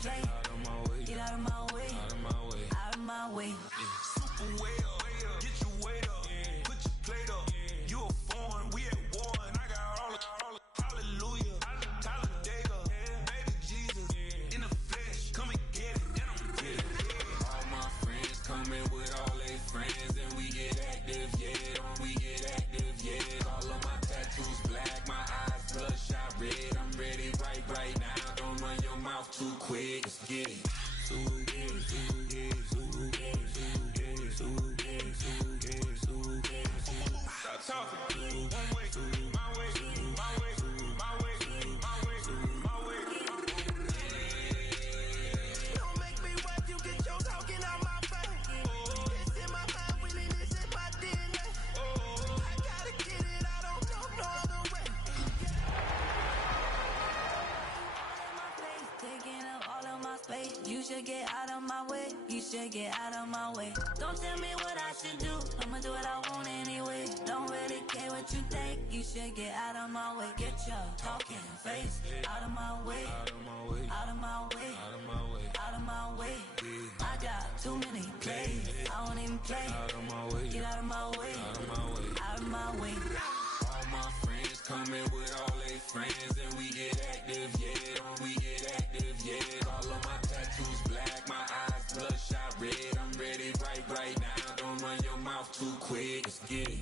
play. Get out of my way. Out of my way. Super way up. Get your weight up. Put your plate up. You a foreign. We at war. And I got all the hallelujah. Talladega. Baby Jesus. In the flesh. Come and get it. And I'm get it. All my friends coming with all their friends. And we get active, yeah. Don't we get active, yeah. All of my tattoos black. My eyes bloodshot red. I'm ready right now. Don't run your mouth too quick. Let's get it. Stop talking. One way, my way, my way, my way, my way, my way. Don't make me watch you get your talking out my face. It's in my mind, really, this is my DNA. I gotta get it, I don't know no other way. Taking up all of my space. You should get out of my way. You should get out of my way. Don't tell me what I should do. I'ma do what I want anyway. Don't really care what you think. You should get out of my way. Get your talking face out of my way. Out of my way. Out of my way. Out of my way. Out of my way. I got too many plays. I don't even play. Out of my way. Get out of my way. Out of my way. Out of my way. All my friends coming with all their friends. And we get active, yeah. Don't we get active, yeah. All of my tattoos black. My eyes bloodshot red. I'm ready right now. Don't run your mouth too quick. Let's get it.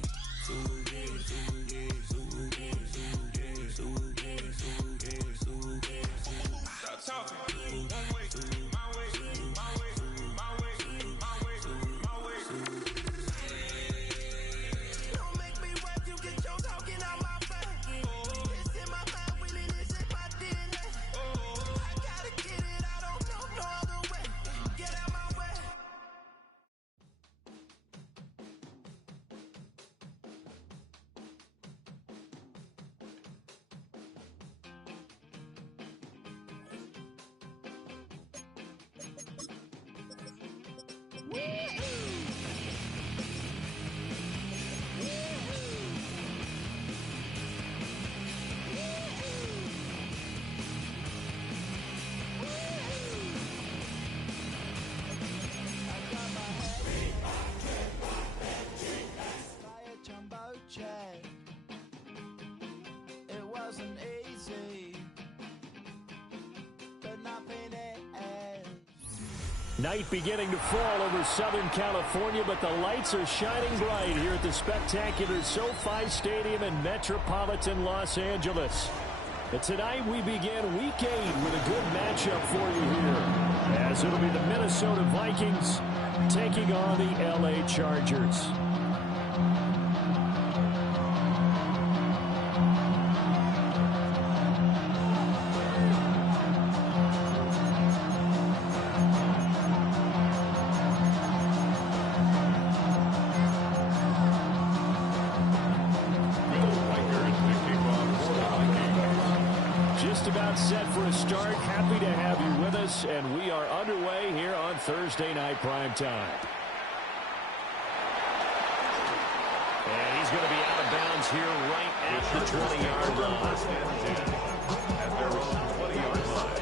Stop talking. One way, my way, my way, my way, my way, my way. Don't make me watch you get your talking out my face. It's in my mind, really, this is my DNA. I gotta get it, I don't know no other way. Get out my way. It wasn't easy, but nothing is. Night beginning to fall over Southern California, but the lights are shining bright here at the spectacular SoFi Stadium in metropolitan Los Angeles. And tonight we begin Week 8 with a good matchup for you here, as it'll be the Minnesota Vikings taking on the LA Chargers. About set for a start. Happy to have you with us, and we are underway here on Thursday Night Primetime. And he's going to be out of bounds here right at the 20-yard line. At their own 20-yard line.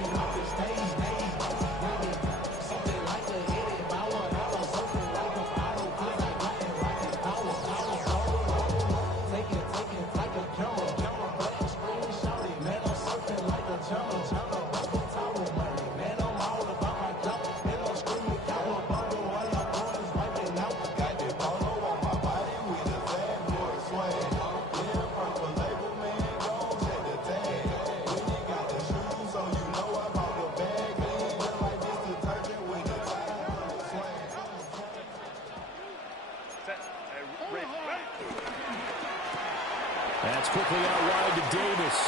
That's quickly out wide to Davis.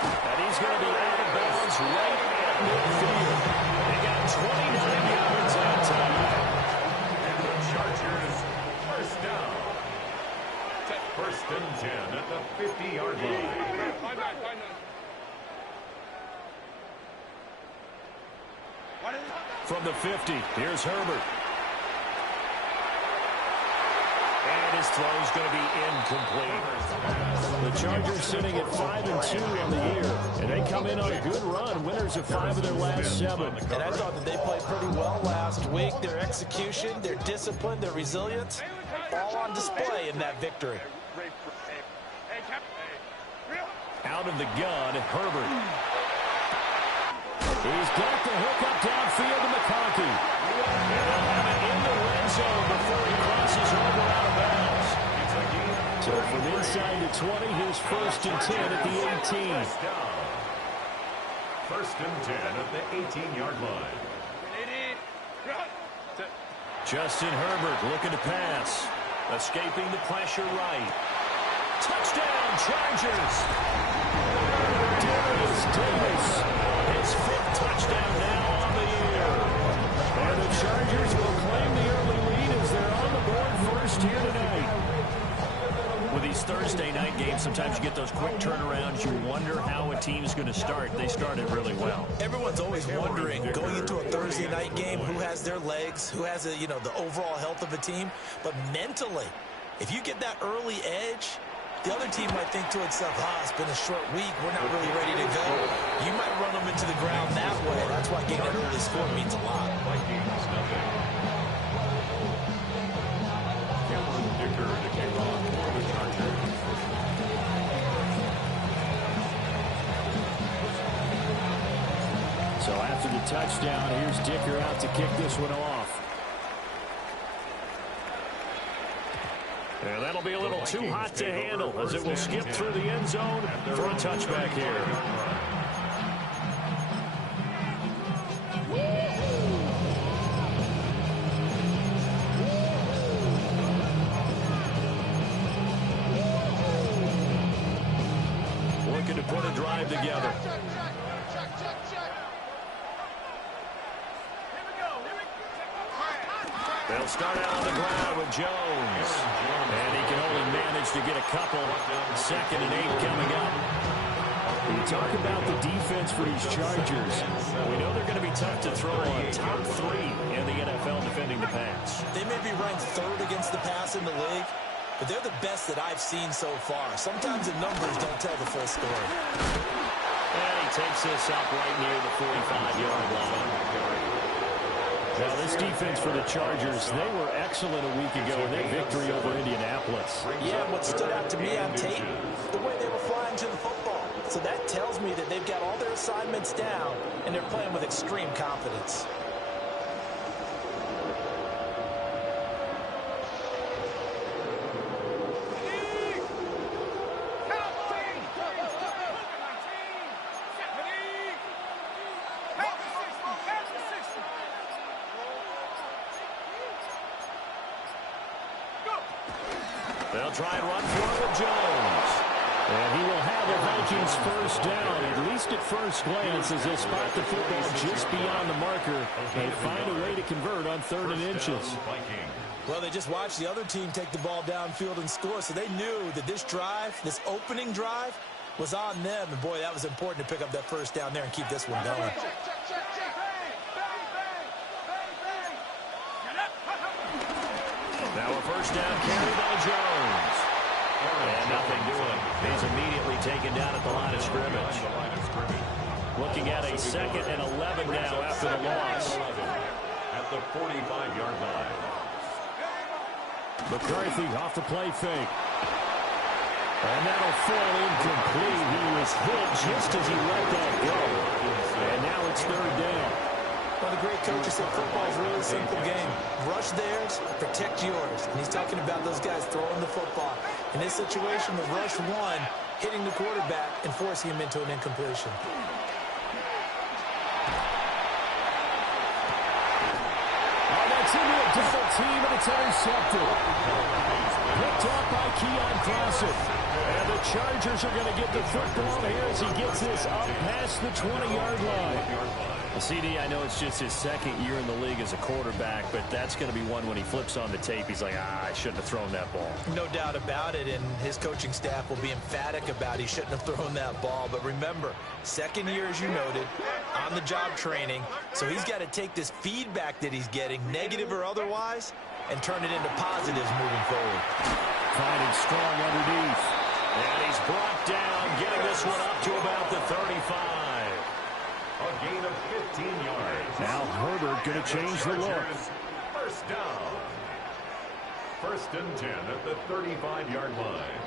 And he's going to be out of bounds right at midfield. They got 29 yards that time. And the Chargers first down. First and 10 at the 50-yard line. From the 50, here's Herbert. And his throw is going to be incomplete. The Chargers sitting at 5-2 on the year. And they come in on a good run, winners of 5 of their last 7. And I thought that they played pretty well last week. Their execution, their discipline, their resilience, all on display in that victory. Out of the gun, Herbert. He's got the hook up downfield to McConkey. And they'll have it in the red zone before he crosses over out of bounds. So from inside the 20, here's 1st and 10 at the 18. 1st and 10 at the 18-yard line. Justin Herbert looking to pass. Escaping the pressure right. Touchdown, Chargers! Darius Davis, his 5th touchdown now on the year. And the Chargers will claim the early lead as they're on the board first here tonight. With these Thursday night games, sometimes you get those quick turnarounds. You wonder how a team's going to start. They started really well. Everyone's always wondering, going into a Thursday night game, who has their legs, who has, the overall health of a team. But mentally, if you get that early edge, the other team might think to itself, it's been a short week. We're not really ready to go. You might run them into the ground that way. That's why getting an early score means a lot. So after the touchdown, here's Dicker out to kick this one off. And that'll be a little too hot to handle as it will skip through the end zone for a touchback here. Looking to put a drive together. They'll start out on the ground with Jones. And he can only manage to get a couple. 2nd and 8 coming up. When you talk about the defense for these Chargers, we know they're going to be tough to throw on. Top 3 in the NFL defending the pass. They may be ranked 3rd against the pass in the league, but they're the best that I've seen so far. Sometimes the numbers don't tell the full story. And he takes this up right near the 45-yard line. Now, this defense for the Chargers, they were excellent a week ago in their victory over Indianapolis. Yeah, what stood out to me on tape, the way they were flying to the football. So that tells me that they've got all their assignments down, and they're playing with extreme confidence. They'll try and run for it with Jones. And he will have the Vikings first down, at least at first glance, as they spot the football just beyond the marker. They find a way to convert on 3rd and inches. Well, they just watched the other team take the ball downfield and score, so they knew that this drive, this opening drive, was on them. And, boy, that was important to pick up that first down there and keep this one going. Now a first down carry by Jones. And nothing doing. He's immediately taken down at the line of scrimmage. Looking at a 2nd and 11 now after the loss. At the 45-yard line. McCarthy off the play fake. And that'll fall incomplete. He was hit just as he let that go. And now it's 3rd down. Well, the great coach said football is a really simple game. Rush theirs, protect yours. And he's talking about those guys throwing the football. In this situation, the rush one, hitting the quarterback and forcing him into an incompletion. Oh, that's into a double team, and it's intercepted. Picked off by Keon Classic. And the Chargers are going to get the football here as he gets this up past the 20-yard line. CD, I know it's just his 2nd year in the league as a quarterback, but that's going to be one when he flips on the tape. He's like, I shouldn't have thrown that ball. No doubt about it, and his coaching staff will be emphatic about he shouldn't have thrown that ball. But remember, 2nd year, as you noted, on-the-job training, so he's got to take this feedback that he's getting, negative or otherwise, and turn it into positives moving forward. Finding strong underneath. And he's brought to about the 35. A gain of 15 yards. Now Herbert going to change the look. First down. First and 10 at the 35-yard line.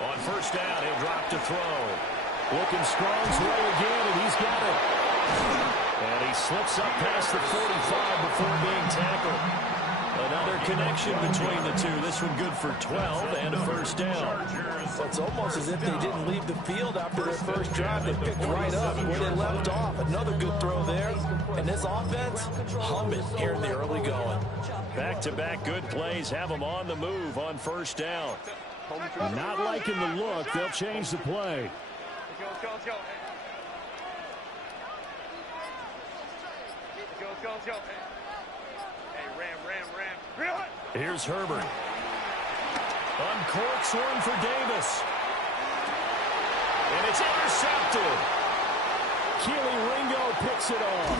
On first down, he'll drop to throw. Looking Strong's way again, and he's got it. And he slips up past the 45 before being tackled. Another connection between the two. This one good for 12 and a first down. Well, it's almost as if they didn't leave the field after their first drive. They picked right up where they left off. Another good throw there. And this offense, hum it here in the early going. Back-to-back good plays have them on the move on first down. Not liking the look. They'll change the play. Here's Herbert. Uncorks one for Davis. And it's intercepted. Keely Ringo picks it off.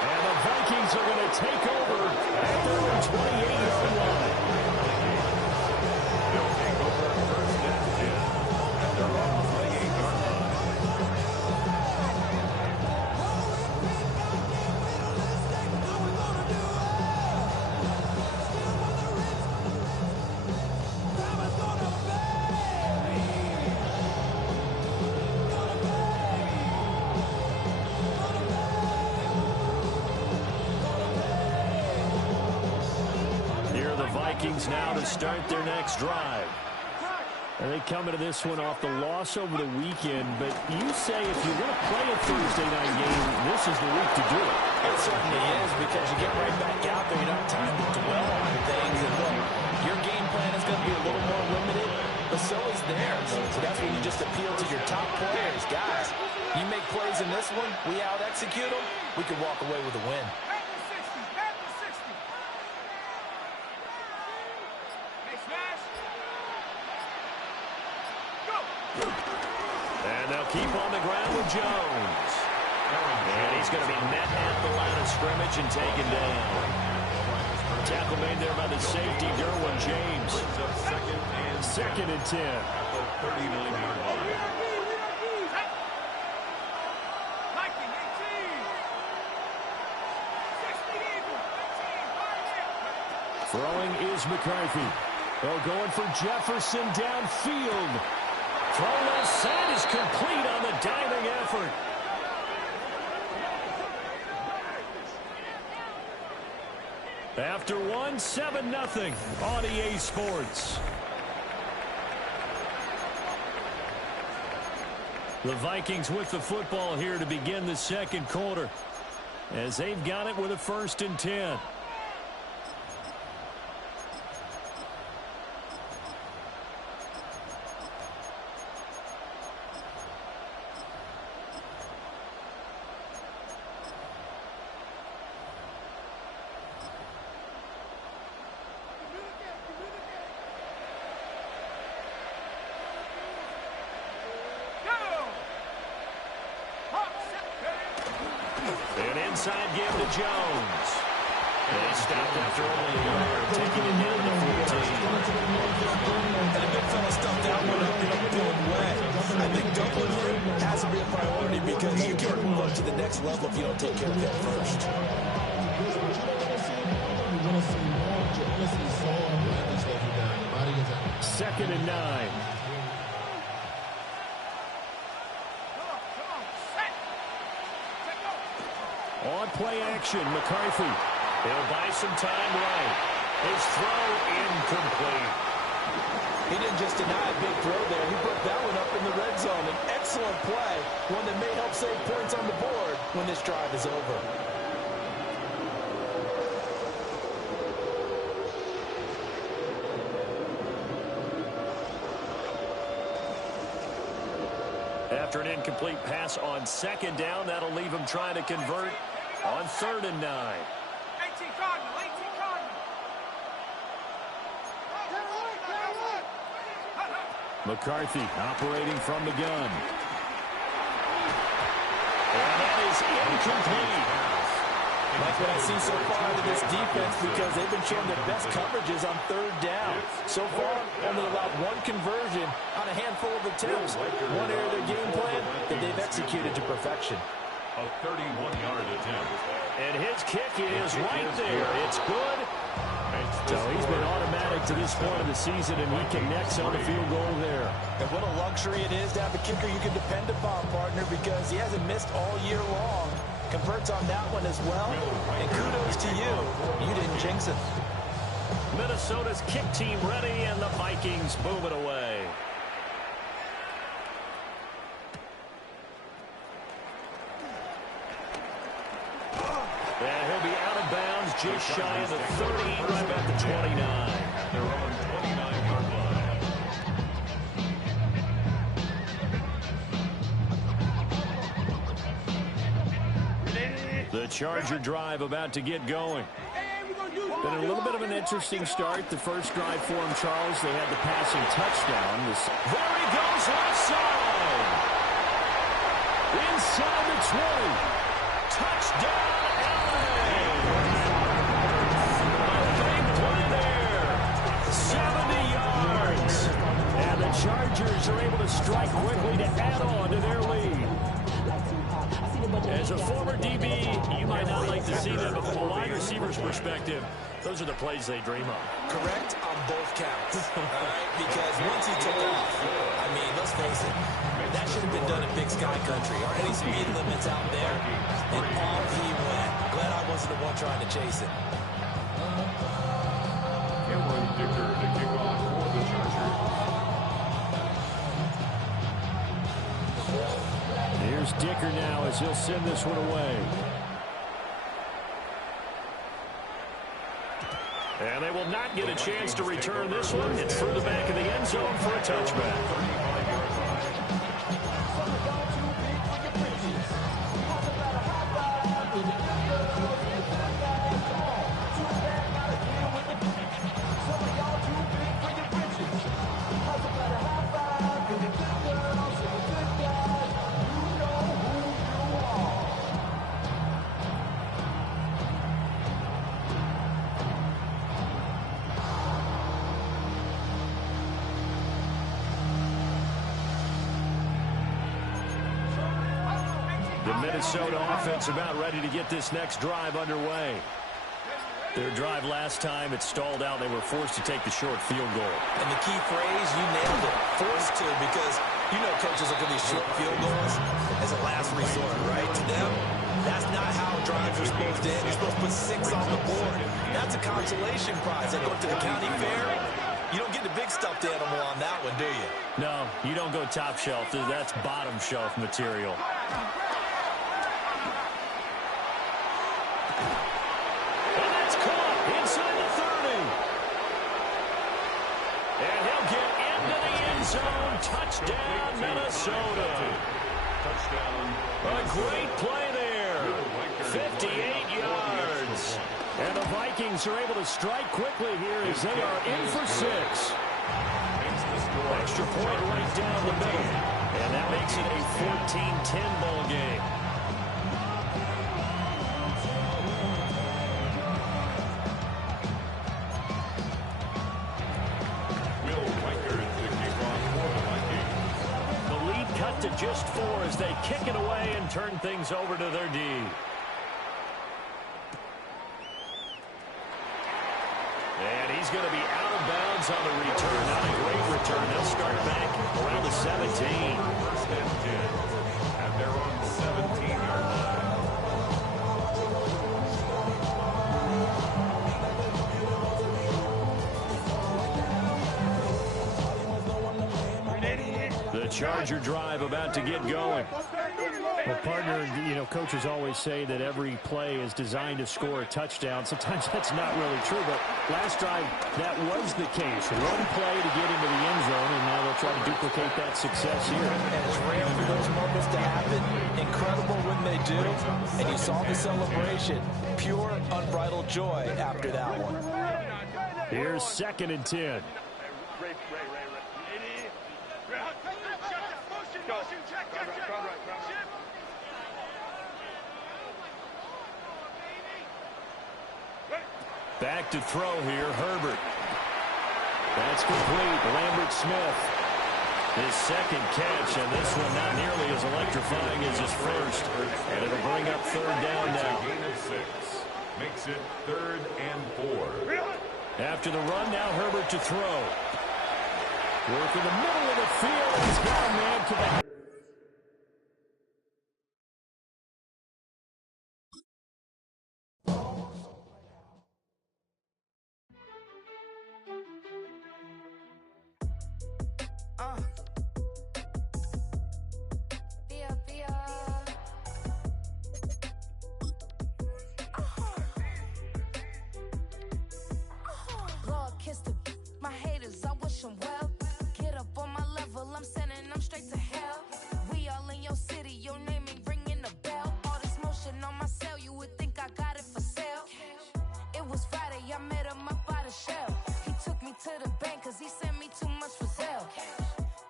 And the Vikings are going to take over at their own 28-yard line. They'll take over first and 10 at their own 28-yard line. Vikings now to start their next drive. And they come into this one off the loss over the weekend, but you say if you're going to play a Thursday night game, this is the week to do it. It certainly is, because you get right back out there. You don't have time to dwell on things. And look, your game plan is going to be a little more limited, but so is theirs. So that's when you just appeal to your top players. Guys, you make plays in this one, we out-execute them, we can walk away with a win. And they'll keep on the ground with Jones. And he's going to be met at the line of scrimmage and taken down. Tackle made there by the safety, Derwin James. Second and 10. At the 39-yard line. Throwing is McCarthy. They're going for Jefferson downfield. Throw left side is complete on the diving effort. After one, 7-0 on EA Sports. The Vikings with the football here to begin the second quarter, as they've got it with a 1st and 10. Inside give to Jones. And he stopped after only a yard, taking it down to 14. And a big fella stuffed that one up in a good way. I think doubling him has to be a priority, because you can't move up to the next level if you don't take care of that first. Second and 9. On play action, McCarthy. He'll buy some time right. His throw incomplete. He didn't just deny a big throw there. He put that one up in the red zone. An excellent play, one that may help save points on the board when this drive is over. After an incomplete pass on second down, that'll leave him trying to convert on 3rd and 9. 18 Cardinal, 18 Cardinal. McCarthy operating from the gun. And that is incomplete. Like what I see so far out of this defense, because they've been showing their best coverages on 3rd down. So far, only allowed one conversion on a handful handful of attempts. One area of their game plan that they've executed to perfection. A 31-yard attempt. And his kick is right there. It's good. So he's been automatic to this point of the season, and he connects on the field goal there. And what a luxury it is to have a kicker you can depend upon, partner, because he hasn't missed all year long. Converts on that one as well. And kudos to you. You didn't jinx it. Minnesota's kick team ready, and the Vikings boom it away. And he'll be out of bounds just shy of the 30, right about the 29. They're on 29-yard line. The Charger drive about to get going. Been a little bit of an interesting start. The first drive for him, Charles, they had the passing touchdown. There he goes, left side. Inside the 20. Touchdown, LA. A big play there. 70 yards. And the Chargers are able to strike quickly to add on to their lead. As a former DB, you might not like to see that, but from a wide receiver's perspective, those are the plays they dream of. Correct on both counts, all right? Because once he took off, I mean, let's face it, that should have been done in Big Sky Country. Aren't any speed limits out there? And off he went. Glad I wasn't the one trying to chase it. Cameron Dicker to kick off for the Chargers. Here's Dicker now as he'll send this one away. And they will not get a chance to return this one. It's through the back of the end zone for a touchback. The Minnesota offense about ready to get this next drive underway. Their drive last time, it stalled out. They were forced to take the short field goal. And the key phrase, you nailed it, forced to, because you know coaches look at these short field goals as a last resort, right? To them, that's not how drives are supposed to end. You're supposed to put 6 on the board. That's a consolation prize. They go to the county fair. You don't get the big stuffed animal on that one, do you? No, you don't go top shelf. That's bottom shelf material. Inside the 30. And he'll get into the end zone. Touchdown, Minnesota. Touchdown. A great play there. 58 yards. And the Vikings are able to strike quickly here as they are in for 6. Extra point right down the middle. And that makes it a 14-10 ball game. To just 4 as they kick it away and turn things over to their D. And he's going to be out of bounds on the return. Not a great return. They'll start back around the 17. First and 10. And they're on the 17-yard line. The Charger drive about to get going. Well, partner, you know, coaches always say that every play is designed to score a touchdown. Sometimes that's not really true, but last drive, that was the case. One play to get into the end zone, and now they'll try to duplicate that success here. And it's rare for those moments to happen. Incredible when they do. And you saw the celebration. Pure, unbridled joy after that one. Here's 2nd and 10. Back to throw here, Herbert. That's complete. Lambert Smith. His second catch, and this one not nearly as electrifying as his first. And it'll bring up third down now. Gain of 6. Makes it 3rd and 4. After the run, now Herbert to throw. Work in the middle of the field. He's got a man to the... My haters, I wish them well. Get up on my level, I'm sending them straight to hell. We all in your city, your name ain't ringing the bell. All this motion on my cell, you would think I got it for sale. It was Friday, I met him up by the shell. He took me to the bank, cause he sent me too much for sale.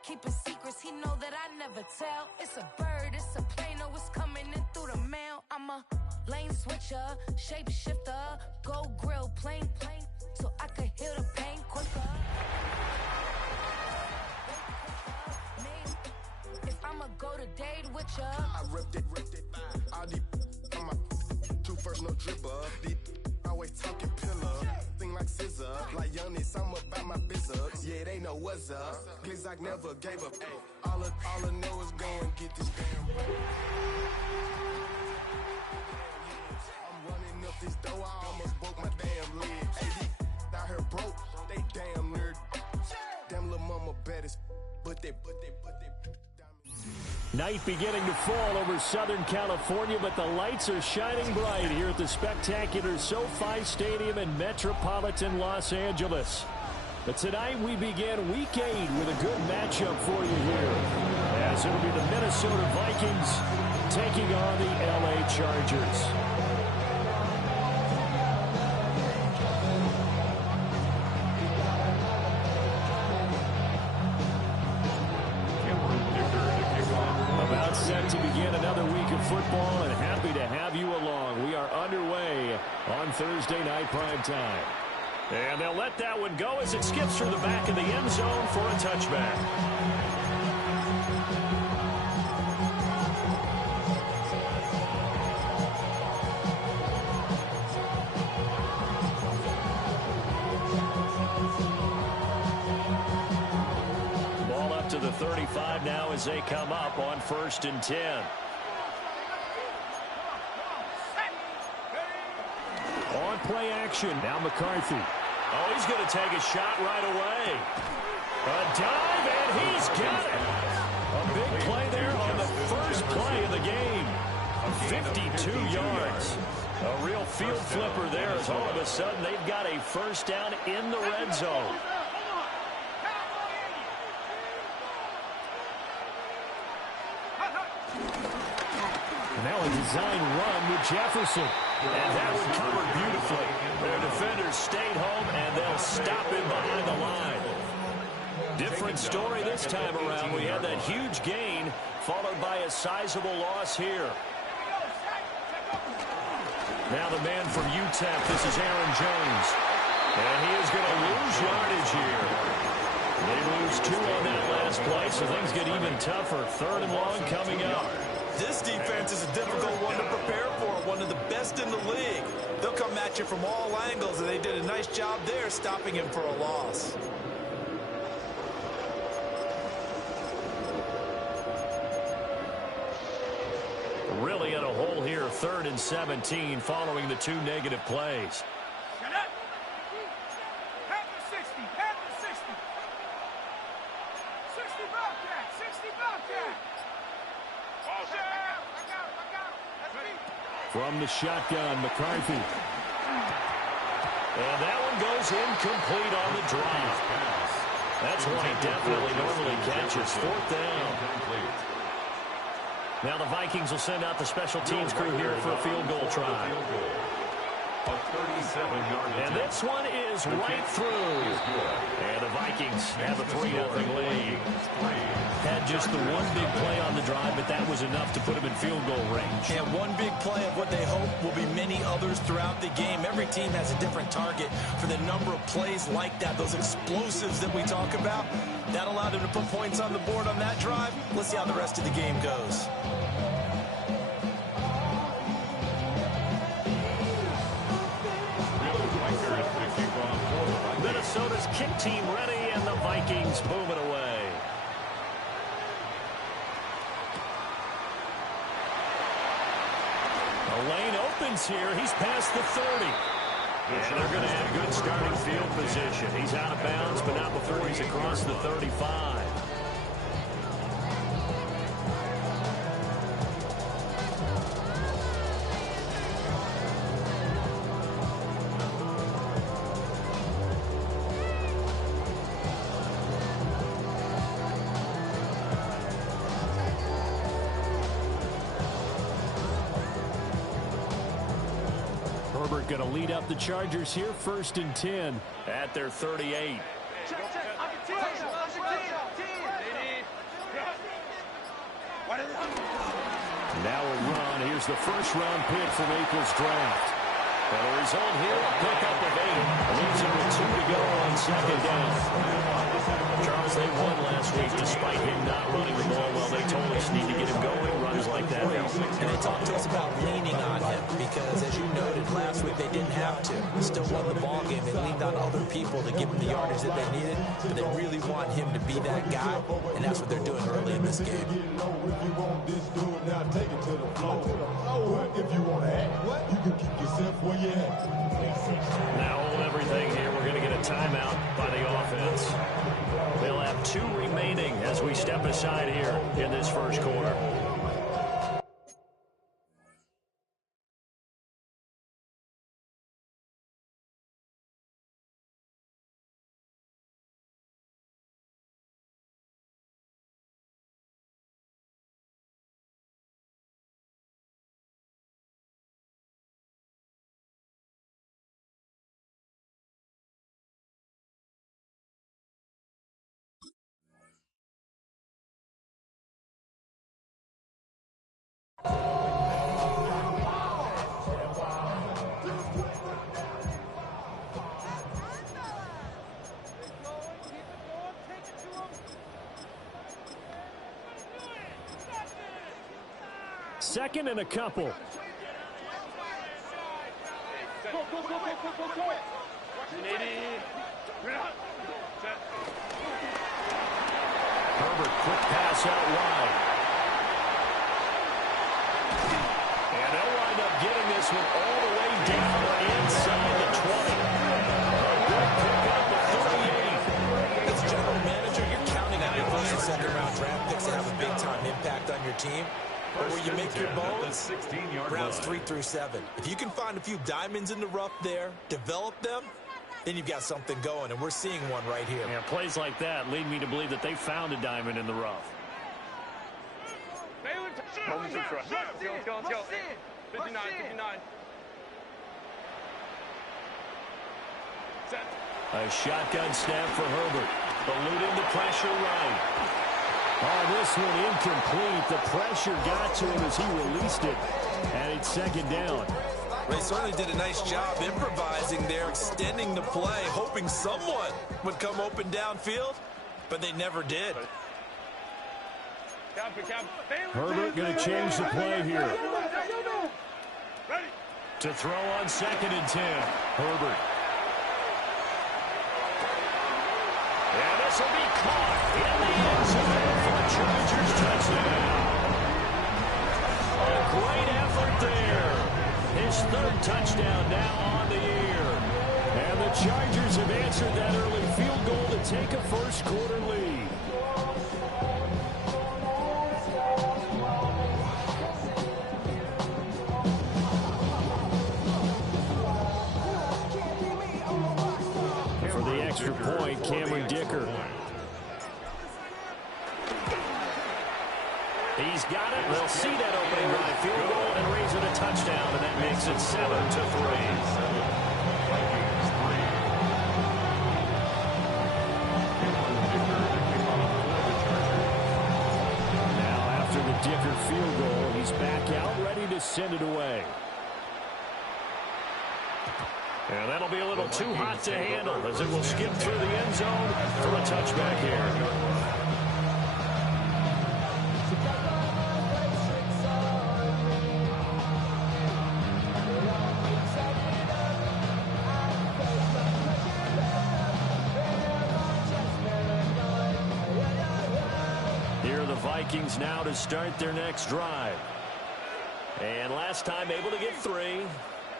Keeping secrets, he know that I never tell. It's a bird, it's a plane, oh, it's coming in through the mail. I'm a lane switcher, shapeshifter, go grill, plane, so I could heal the pain quicker. If I'ma go to date with ya, I ripped it. All these on my two first, no dribble. These always talking pillar. Thing like scissor. Like youngest, I'm about my business. Yeah, they know what's up. Please, I never gave up. All I know is go and get this damn. I'm running up this door, I almost broke my damn leg. Hey, out here broke, they damn nerd. Damn little mama bad as, but they. Night beginning to fall over Southern California, but the lights are shining bright here at the spectacular SoFi Stadium in metropolitan Los Angeles. But tonight we begin Week 8 with a good matchup for you here, as it'll be the Minnesota Vikings taking on the LA Chargers. Set to begin another week of football, and happy to have you along. We are underway on Thursday night prime time. And they'll let that one go as it skips through the back of the end zone for a touchback. To the 35 now as they come up on 1st and 10. On play action. Now McCarthy. Oh, he's going to take a shot right away. A dive, and he's got it. A big play there on the first play of the game. 52 yards. A real field flipper there as all of a sudden they've got a first down in the red zone. Now a design run with Jefferson. And that one covered beautifully. Their defenders stayed home, and they'll stop him behind the line. Different story this time around. We had that huge gain, followed by a sizable loss here. Now the man from UTEP, this is Aaron Jones. And he is going to lose yardage here. They lose 2 on that last play, so things get even tougher. 3rd and long coming up. This defense is a difficult one to prepare for, one of the best in the league. They'll come at you from all angles, and they did a nice job there stopping him for a loss. Really in a hole here, 3rd and 17 following the 2 negative plays. Shut up. Pass the 60. Pass the 60. 60 Bobcat. 60 Bobcat. From the shotgun, McCarthy. And that one goes incomplete on the drop. That's one he definitely normally catches. 4th down. Now the Vikings will send out the special teams crew here for a field goal try. And this one is right through. And the Vikings have a 3-0 lead. Had just the one big play on the drive, but that was enough to put him in field goal range. And one big play of what they hope will be many others throughout the game. Every team has a different target for the number of plays like that, those explosives that we talk about. That allowed him to put points on the board on that drive. Let's see how the rest of the game goes. Minnesota's kick team ready, and the Vikings boom it away. The lane opens here. He's past the 30. And they're going to have good starting field position. He's out of bounds, but not before he's across the 35. Herbert going to lead up the Chargers here, 1st and 10 at their 38. Now a run. Here's the first-round pick from April's draft. And the result here, a pickup of 8. Leaves him with 2 to go on 2nd down. Charles, they won last week despite him not running the ball well. They told us need to get him going. Runs like that help. And they talked to us about leaning on him because, as you noted, last week they didn't have to. Still won the ball game. They leaned on other people to give them the yardage that they needed. But they really want him to be that guy, and that's what they're doing early in this game. Now take it to the floor. If you want to act, you can keep yourself where you're at. Now hold everything here. We're going to get a timeout by the offense. They'll have 2 remaining as we step aside here in this first quarter. Second and a couple. Go. Herbert, quick pass out wide. And they'll wind up getting this one all the way down inside the 20. A good pickup of 38. As general manager, you're counting on your first and second round draft picks to have a big-time impact on your team. But where you make your bones, rounds 3 through 7. If you can find a few diamonds in the rough there, develop them, then you've got something going, and we're seeing one right here. Yeah, plays like that lead me to believe that they found a diamond in the rough. 59. A shotgun snap for Herbert. Eluding the pressure right. Oh, this one incomplete. The pressure got to him as he released it. And it's 2nd down. They certainly did a nice job improvising there, extending the play, hoping someone would come open downfield, but they never did. Herbert going to change the play here. To throw on 2nd and 10. Herbert. And this will be caught in the end zone for a Chargers touchdown. A great effort there. His 3rd touchdown now on the year. And the Chargers have answered that early field goal to take a first quarter lead. For the extra point, Cameron Dicker. He's got it. They'll see that opening drive field goal and raise it a touchdown, and that makes it 7-3. Dicker field goal. He's back out, ready to send it away. And that'll be a little too hot to handle as it will skip through the end zone for a touchback here. Here are the Vikings now to start their next drive. And last time able to get 3.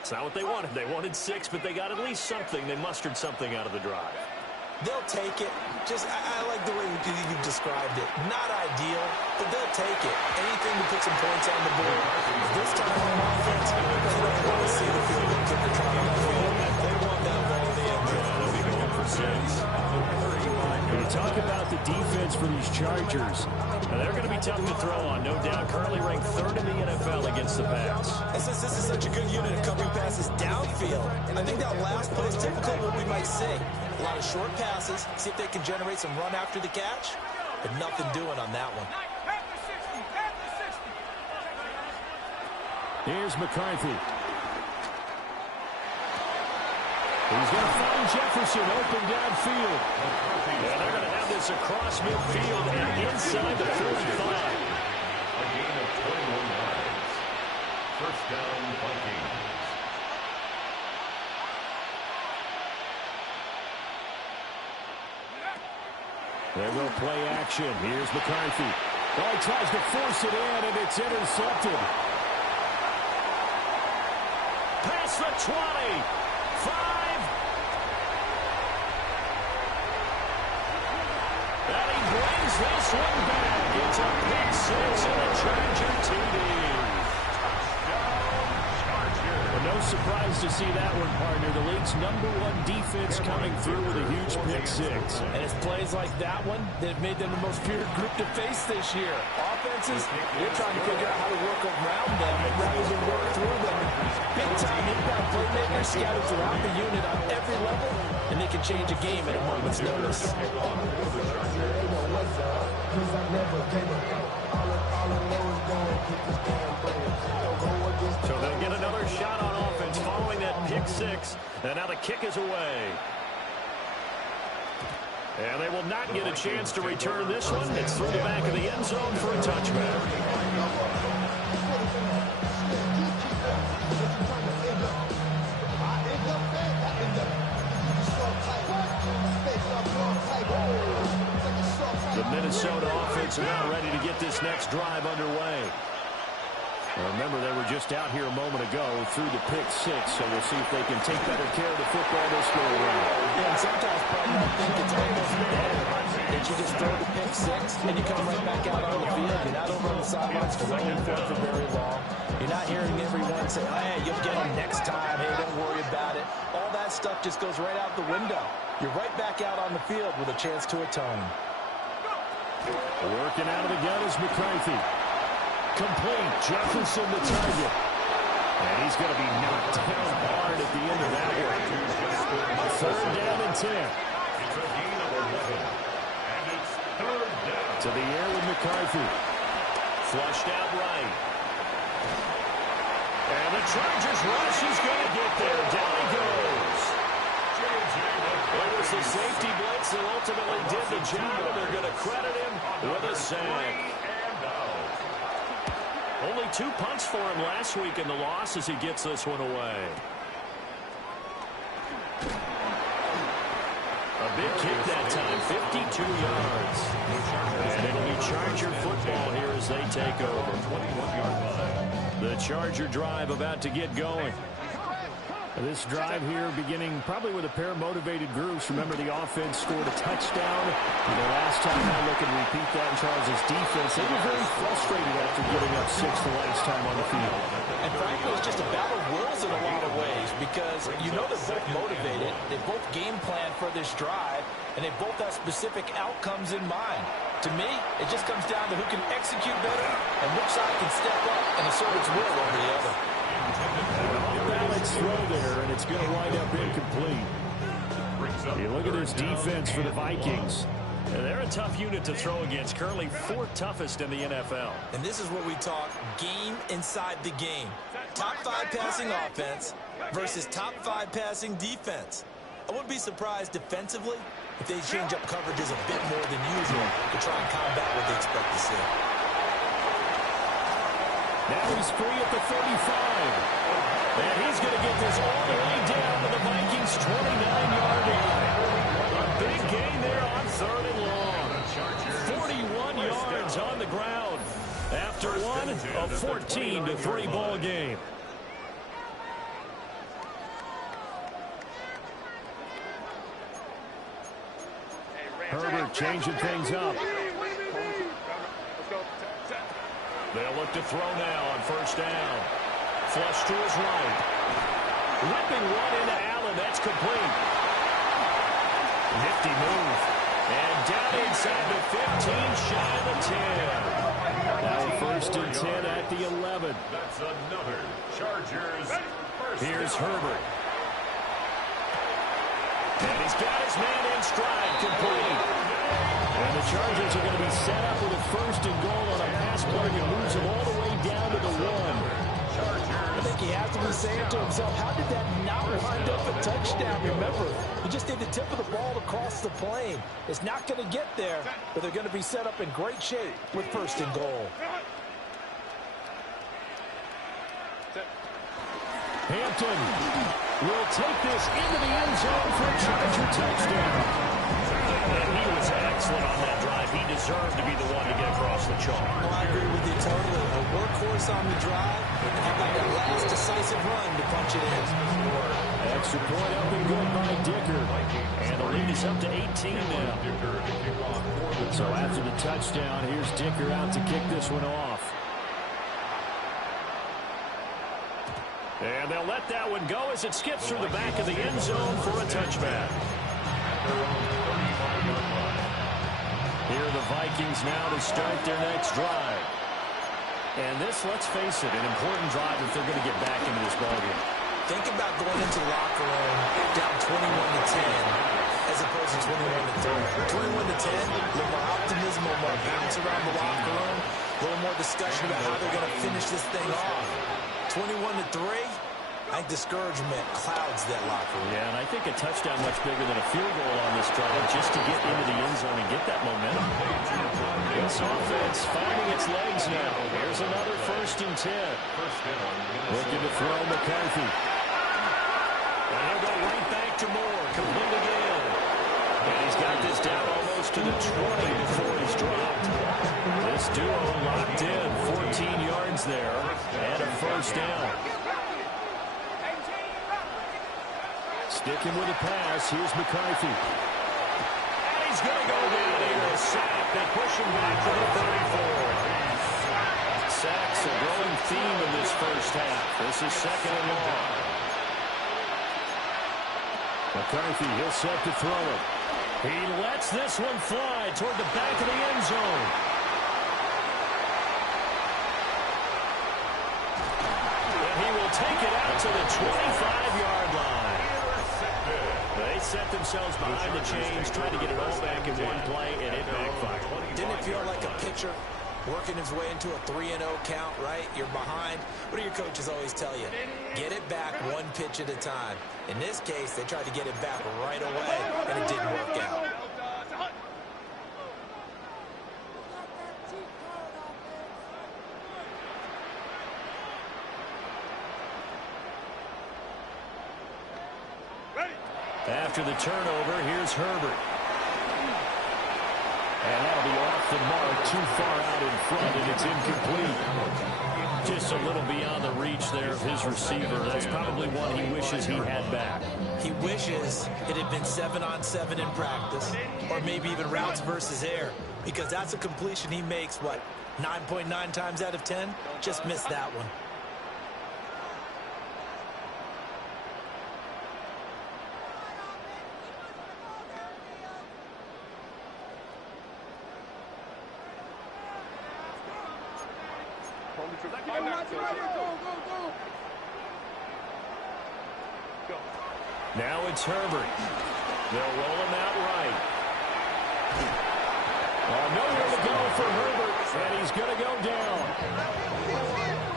It's not what they wanted. They wanted 6, but they got at least something. They mustered something out of the drive. They'll take it. I like the way you described it. Not ideal, but they'll take it. Anything to put some points on the board. This time on offense, they don't want to see the field goal kicker trying on the field. They want that ball in the end zone. They'll be going for 6. When you talk about the defense for these Chargers, they're going to be tough to throw on, no doubt. Currently ranked 3rd in the NFL against the pass. And since this is such a good unit of covering passes downfield, I think that last play is typical of what we might see. A lot of short passes, see if they can generate some run after the catch, but nothing doing on that one. Here's McCarthy. He's going to find Jefferson open downfield. And they're going to have this across midfield and inside the 45. A gain of 21 yards. First down, Vikings. They will play action. Here's McCarthy. Oh, he tries to force it in, and it's intercepted. Past the 20. 5. And he brings this one back. It's a pick 6 and a Charger TD. No surprise to see that one, partner. The league's #1 defense coming through with a huge pick 6. And it's plays like that one that have made them the most feared group to face this year. Offenses, they're trying to figure out how to work around them rather than work through them. Big-time impact playmakers scattered throughout the unit on every level, and they can change a game at a moment's notice. So they'll get another shot on offense following that pick 6. And now the kick is away. And they will not get a chance to return this one. It's through the back of the end zone for a touchback. The Minnesota offense are now ready to get this next drive underway. Remember, they were just out here a moment ago through the pick 6, so we'll see if they can take better care of the football this go around. Yeah, and sometimes, partner, I think it's almost better that you just throw the pick 6 and you come right back out on the field. You're not over on the sidelines dwelling for it for very long. You're not hearing everyone say, hey, you'll get them next time. Hey, don't worry about it. All that stuff just goes right out the window. You're right back out on the field with a chance to atone. Working out of the gun is McCarthy. Complete. Jefferson the target. And he's going to be knocked down hard at the end of that one. 3rd down and 10. It's a gain of 11. And it's 3rd down. To the air with McCarthy. Flushed out right. And the Chargers rush. He's going to get there. Down he goes. It was the safety blitz that ultimately did the job, and they're going to credit him with a sack. Only 2 punts for him last week in the loss as he gets this one away. A big kick that time, 52 yards. And it'll be Charger football here as they take over. 21-yard line. The Charger drive about to get going. This drive here beginning probably with a pair of motivated groups. Remember, the offense scored a touchdown. Last time I look and repeat that in Charles' defense, they were very frustrated after giving up 6 the last time on the field. And frankly, it's just a battle of wills in a lot of ways because you know they're both motivated. They both game plan for this drive, and they both have specific outcomes in mind. To me, it just comes down to who can execute better and which side can step up and assert its will over the other. Off-balance throw there, and it's going to wind up incomplete. You look at this defense for the Vikings. They're a tough unit to throw against, currently 4th toughest in the NFL. And this is what we talk game inside the game. Top 5 passing offense versus top 5 passing defense. I wouldn't be surprised defensively if they change up coverages a bit more than usual to try and combat what they expect to see. Now he's free at the 45. And he's going to get this all the way down to the Vikings' 29-yard line. A big gain there on 3rd and long. 41 yards on the ground after one, a 14-3 ball game. Herbert changing things up. They'll look to throw now on 1st down. Flush to his right. Whipping one into Allen. That's complete. Nifty move. And down inside the 15, shy of the 10. Now 1st and 10 at the 11. That's another Chargers. Here's Herbert. And he's got his man in stride, complete. And the Chargers are going to be set up with a 1st and goal on a pass play that moves them all the way down to the 1. I think he has to be saying to himself, how did that not wind up a touchdown? Remember, he just did the tip of the ball across the plane. It's not going to get there, but they're going to be set up in great shape with 1st and goal. Hampton will take this into the end zone for a Charger touchdown. And he was excellent on that drive. He deserved to be the one to get across the chalk. Well, I agree with you totally. A workhorse on the drive, and how about that last decisive run to punch it in? Extra point up and good by Dicker. And the lead is up to 18 now. So after the touchdown, here's Dicker out to kick this one off. And they'll let that one go as it skips through the back of the end zone for a touchback. Here are the Vikings now to start their next drive. And this, let's face it, an important drive if they're going to get back into this ballgame. Think about going into the locker room down 21-10 as opposed to 21-3. 21-10, a little more optimism, a little more bounce around the locker room, a little more discussion about how they're going to finish this thing off. 21-3, I think discouragement clouds that locker room. Yeah, and I think a touchdown much bigger than a field goal on this drive just to get into the end zone and get that momentum. This offense finding its legs now. Here's another 1st and 10. Looking to throw McCarthy. And he'll go right back to Moore. Complete again. And he's got this down almost to the 20 before he's dropped. This duo locked in. 14 yards there. And a 1st down. Sticking with the pass. Here's McCarthy. And he's going to go down here. A sack. They push him back to the 34. Sacks a growing theme in this 1st half. This is 2nd and long. McCarthy, he'll set to throw it. He lets this one fly toward the back of the end zone. And he will take it out to the 25-yard line. They set themselves behind the chains, trying to get it all back in one play, and it backfired. Didn't it feel like a pitcher working his way into a 3-0 count, right? You're behind. What do your coaches always tell you? Get it back one pitch at a time. In this case, they tried to get it back right away, and it didn't work out. After the turnover, here's Herbert. And that'll be off the mark, too far out in front, and it's incomplete. Just a little beyond the reach there of his receiver. That's probably one he wishes he had back. He wishes it had been 7-on-7 in practice, or maybe even routes versus air, because that's a completion he makes, 9.9 times out of 10? Just missed that one. Now it's Herbert. They'll roll him out right. Nowhere to go for Herbert, and he's going to go down.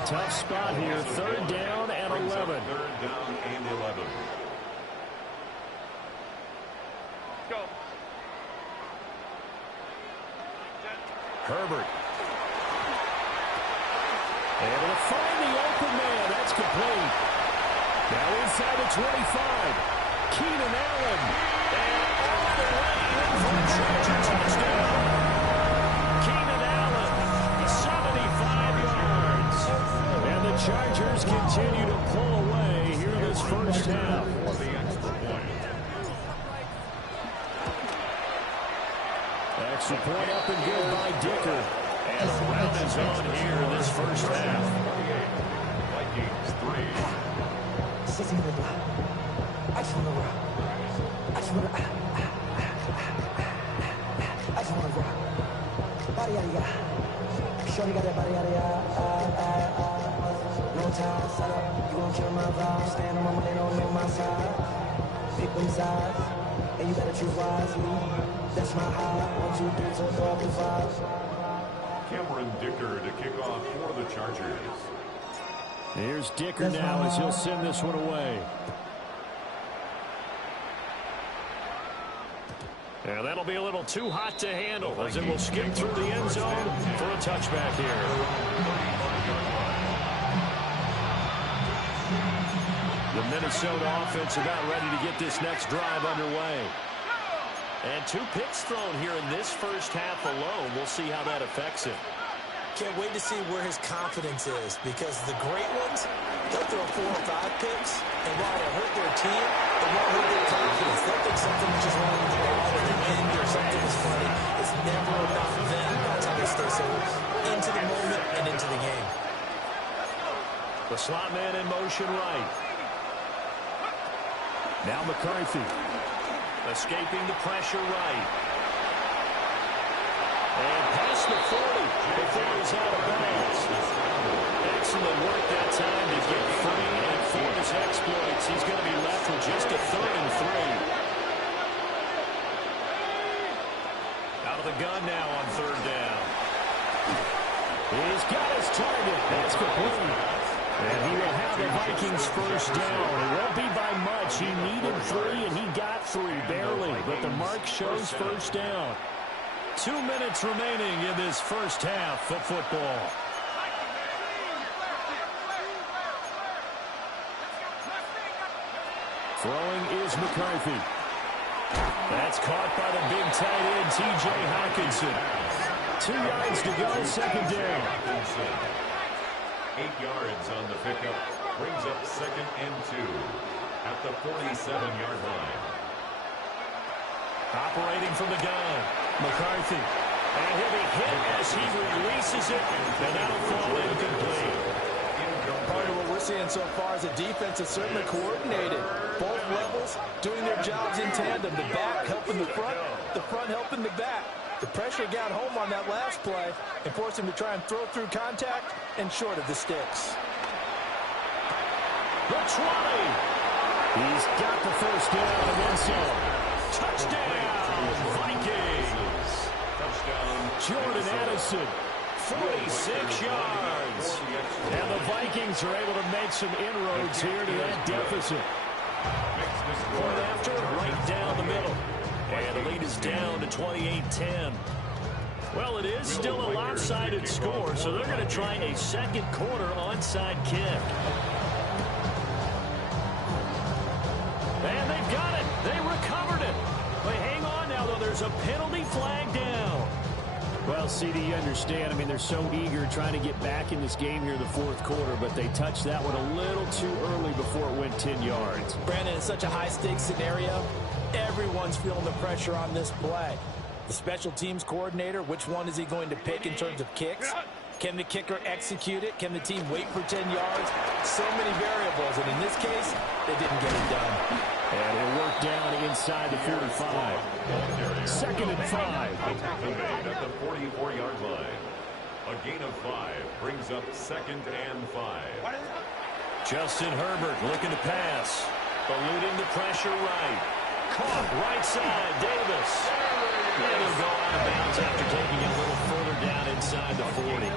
Tough spot here, 3rd down and 11. 3rd down and 11. Go. Herbert. Able to find the open man. That's complete. Now inside the 25. Keenan Allen. And all the way in for a Charger touchdown. Keenan Allen, 75 yards. And the Chargers continue to pull away here in this first half. The extra point. Extra point up and good by Dicker. And a round is on here in this first half. Vikings 3. Sitting in the block. I just want to rock. I just want to I just want to rock. Body yada yada. Shorty got that body yada yada. No time, set up. You gon' kill my vibe. Stand on my money, don't know my side. Pick them sides. And you better choose wisely. That's my high. 1, 2, 3, 4, 5. Cameron Dicker to kick off for the Chargers. Here's Dicker now as he'll send this one away. And that'll be a little too hot to handle as it will skip through the end zone for a touchback here. The Minnesota offense about ready to get this next drive underway. And 2 picks thrown here in this first half alone. We'll see how that affects him. Can't wait to see where his confidence is, because the great ones, they'll throw 4 or 5 picks, and while they hurt their team, they won't hurt their confidence. They'll think something is just wrong with the ball or the wind or something is funny. It's never about them. That's how they stay so into the moment and into the game. The slot man in motion right. Now McCarthy. Escaping the pressure right. And past the 40 before he's out of bounds. Excellent work that time to get free, and for his exploits, he's going to be left with just a 3rd and 3. Out of the gun now on 3rd down. He's got his target. That's complete. And he will have the Vikings first down. It won't be by much. He needed 3, and he got 3, barely. But the mark shows first down. 2 minutes remaining in this first half of football. Throwing is McCarthy. That's caught by the big tight end, T.J. Hawkinson. 2 yards to go, 2nd down. 8 yards on the pickup. Brings up 2nd and 2 at the 47-yard line. Operating from the gun, McCarthy. And he'll be hit as he releases it, and that'll fall incomplete. Part of what we're seeing so far is the defense is certainly coordinated. Both levels doing their jobs in tandem. The back helping the front helping the back. The pressure got home on that last play and forced him to try and throw through contact and short of the sticks. The 20. He's got the first down and then some. Touchdown, Vikings. Touchdown. Jordan Addison, 46 yards. And the Vikings are able to make some inroads here to that deficit. Point after, right down the middle. And the lead is down to 28-10. Well, it is still a lopsided score, so they're going to try a second quarter onside kick. And they've got it. They recovered it. But hang on now, though. There's a penalty flag down. Well, CD, you understand. I mean, they're so eager trying to get back in this game here in the 4th quarter, but they touched that one a little too early before it went 10 yards. Brandon, it's such a high-stakes scenario. Everyone's feeling the pressure on this play. The special teams coordinator, which one is he going to pick in terms of kicks? Can the kicker execute it? Can the team wait for 10 yards? So many variables, and in this case, they didn't get it done. And it'll work down inside the 45. 2nd and 5. At the 44-yard line. A gain of 5 brings up 2nd and 5. Justin Herbert looking to pass. Eluding the pressure right. Caught right side, Davis. And he'll go out of bounds after taking it a little further down inside the 40.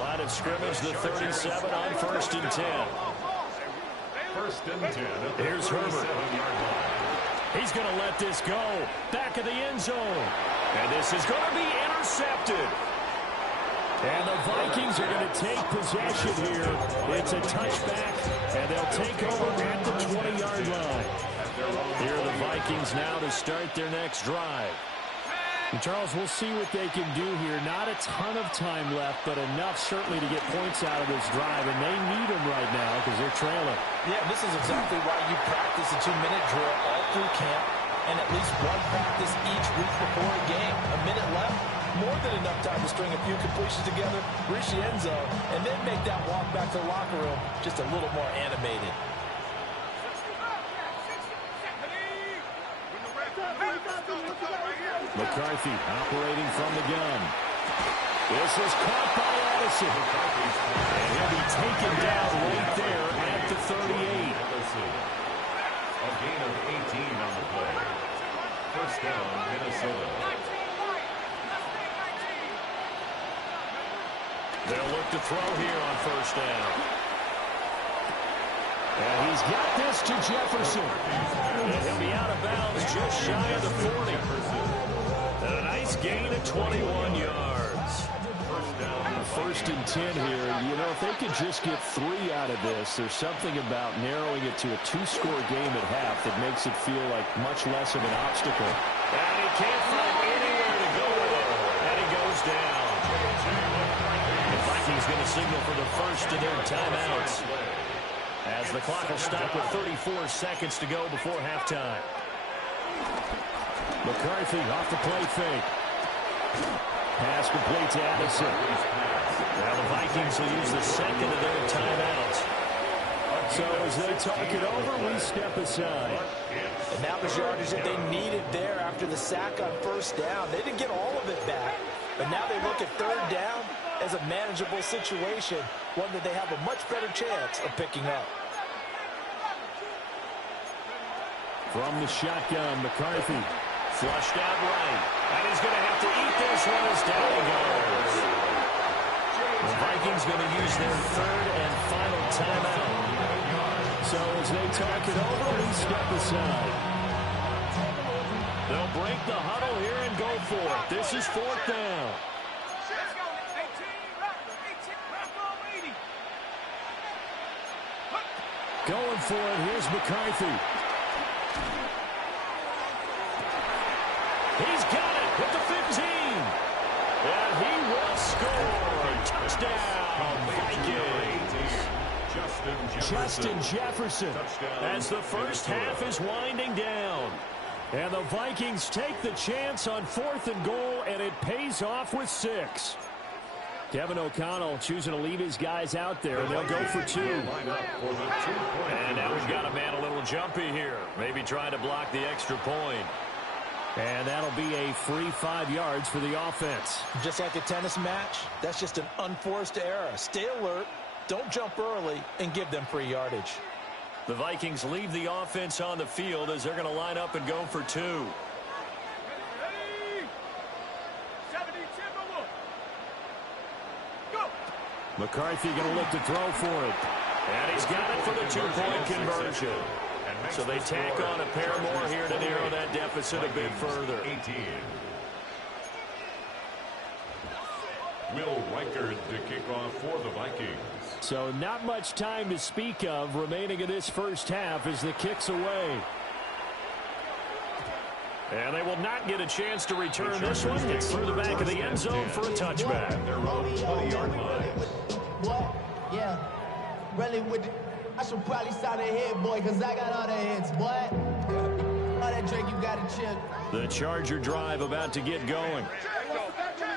Line of scrimmage, the 37 on 1st and 10. 1st and 10. Here's Herbert. He's going to let this go. Back of the end zone. And this is going to be intercepted. And the Vikings are going to take possession here. It's a touchback, and they'll take over at the 20-yard line. Here are the Vikings now to start their next drive. And Charles, we'll see what they can do here. Not a ton of time left, but enough certainly to get points out of this drive, and they need them right now because they're trailing. Yeah, this is exactly why you practice a 2-minute drill all through camp and at least one practice each week before a game. A minute left, more than enough time to string a few completions together, reach the end zone, and then make that walk back to the locker room just a little more animated. McCarthy operating from the gun. This is caught by Addison. And he'll be taken down right there at the 38. A gain of 18 on the play. 1st down, Minnesota. They'll look to throw here on 1st down. And he's got this to Jefferson. And he'll be out of bounds just shy of the 40. And a nice gain of 21 yards. 1st and 10 here. You know, if they could just get 3 out of this, there's something about narrowing it to a 2-score game at half that makes it feel like much less of an obstacle. And he can't find anywhere to go with it. And he goes down. The Vikings going to signal for the first of their timeouts, as the clock will stop with 34 seconds to go before halftime. McCarthy off the play fake. Pass complete to Addison. Now the Vikings will use the second of their timeouts. So as they talk it over, we step aside. And that was yardage that they needed there after the sack on 1st down. They didn't get all of it back, but now they look at 3rd down as a manageable situation, one that they have a much better chance of picking up. From the shotgun, McCarthy flushed out right. And he's going to have to eat this one as down he goes. The Vikings going to use their 3rd and final timeout. So as they talk it over, we step aside. They'll break the huddle here and go for it. This is 4th down. Going for it. Here's McCarthy. He's got it with the 15. And he will score. Touchdown, Vikings. Justin Jefferson as the first half is winding down. And the Vikings take the chance on 4th and goal, and it pays off with 6. Kevin O'Connell choosing to leave his guys out there. They'll go for 2. And now we've got a man a little jumpy here. Maybe trying to block the extra point. And that'll be a free 5 yards for the offense. Just like a tennis match, that's just an unforced error. Stay alert, don't jump early, and give them free yardage. The Vikings leave the offense on the field as they're going to line up and go for 2. McCarthy going to look to throw for it. And he's got it for the 2-point conversion. So they tack on a pair more here to narrow that deficit a bit further. 18. Will Reichard to kick off for the Vikings. So not much time to speak of remaining in this first half as the kick's away. And they will not get a chance to return this one. It's through the back of the end zone for a touchback. They're on 20-yard line. What? Yeah. Really with I should probably start a hit, boy, because I got all the hits, boy. All that drink, you got to chill. The Charger drive about to get going.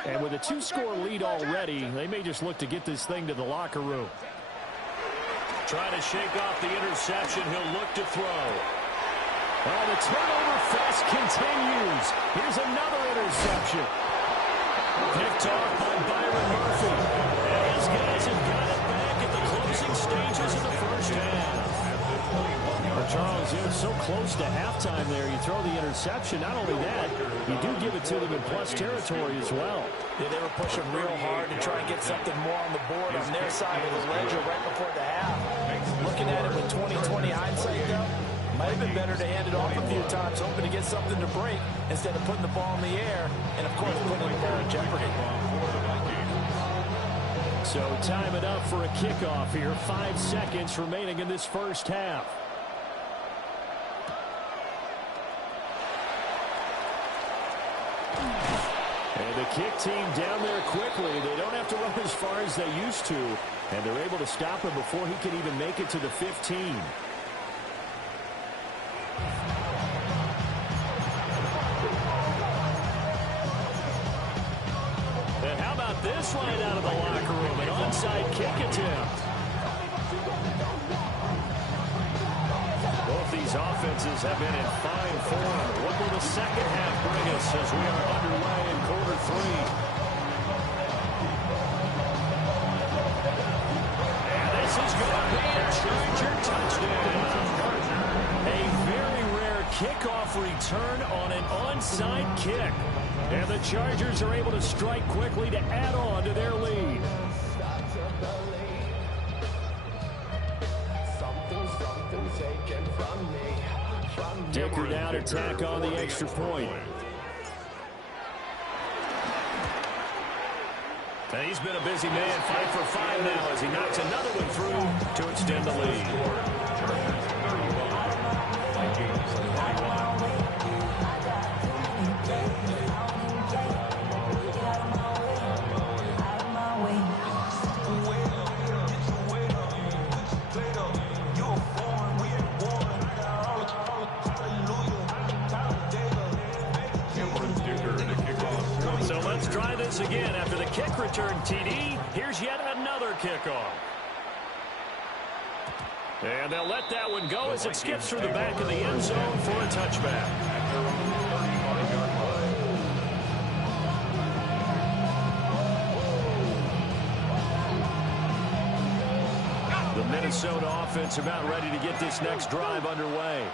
And with a 2-score lead already, they may just look to get this thing to the locker room. Trying to shake off the interception. He'll look to throw. Oh, the turnover fest continues. Here's another interception. Picked off by Byron Murphy. And his guys have got it back at the closing stages of the first half. Charles, so close to halftime there. You throw the interception. Not only that, you do give it to them in plus territory as well. Yeah, they were pushing real hard to try and get something more on the board on their side of the ledger right before the half. Looking at it with 20/20 hindsight, though, might have been better to hand it off a few times, hoping to get something to break instead of putting the ball in the air and, of course, putting the ball in jeopardy. So time it up for a kickoff here. 5 seconds remaining in this first half. And the kick team down there quickly. They don't have to run as far as they used to. And they're able to stop him before he can even make it to the 15. And how about this line out of the locker room? An onside kick attempt. Both these offenses have been in fine form. What will the second half bring us as we are underway in quarter 3? And this is going to be a Charger touchdown. A very rare kickoff return on an onside kick. And the Chargers are able to strike quickly to add on to their lead. Dicker down to tack on the extra point. And he's been a busy man, 5 for 5 now as he knocks another one through to extend the lead. So let's try this again. After the kick return TD, here's yet another kickoff. And they'll let that one go as it skips through the back of the end zone for a touchback. The Minnesota offense about ready to get this next drive underway.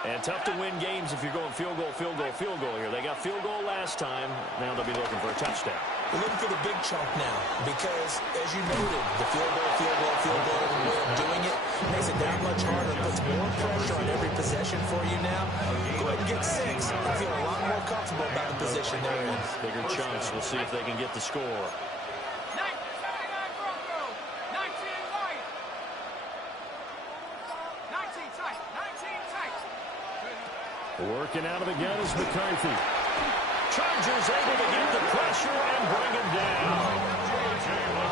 And tough to win games if you're going field goal, field goal, field goal here. They got field goal last time. Now they'll be looking for a touchdown. We're looking for the big chunk now because, as you noted, the field goal, way of doing it makes it that much harder. Puts more pressure on every possession for you now. Go ahead and get 6 and feel a lot more comfortable about the position they're in. Bigger chunks. We'll see if they can get the score. Working out of the gun is McCarthy. Chargers able to get the pressure and bring him down.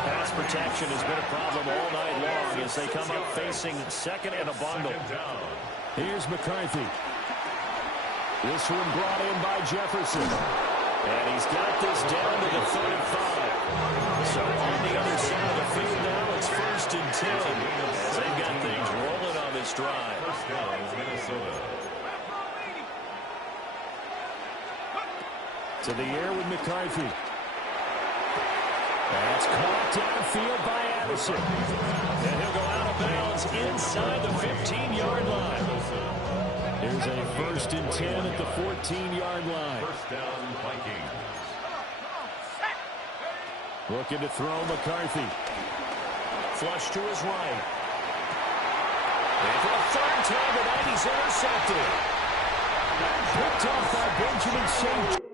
Pass protection has been a problem all night long as they come up facing second and a bundle. Here's McCarthy. This one brought in by Jefferson. And he's got this down to the 35. So on the other side of the field now, it's 1st and 10. As they've got things rolling on this drive. First down, Minnesota. To the air with McCarthy. That's caught downfield by Addison. And he'll go out of bounds inside the 15-yard line. There's a 1st and 10 at the 14-yard line. First down, Vikings. Looking to throw McCarthy. Flush to his right. And for the 3rd time tonight, he's intercepted. Picked off by Benjamin St.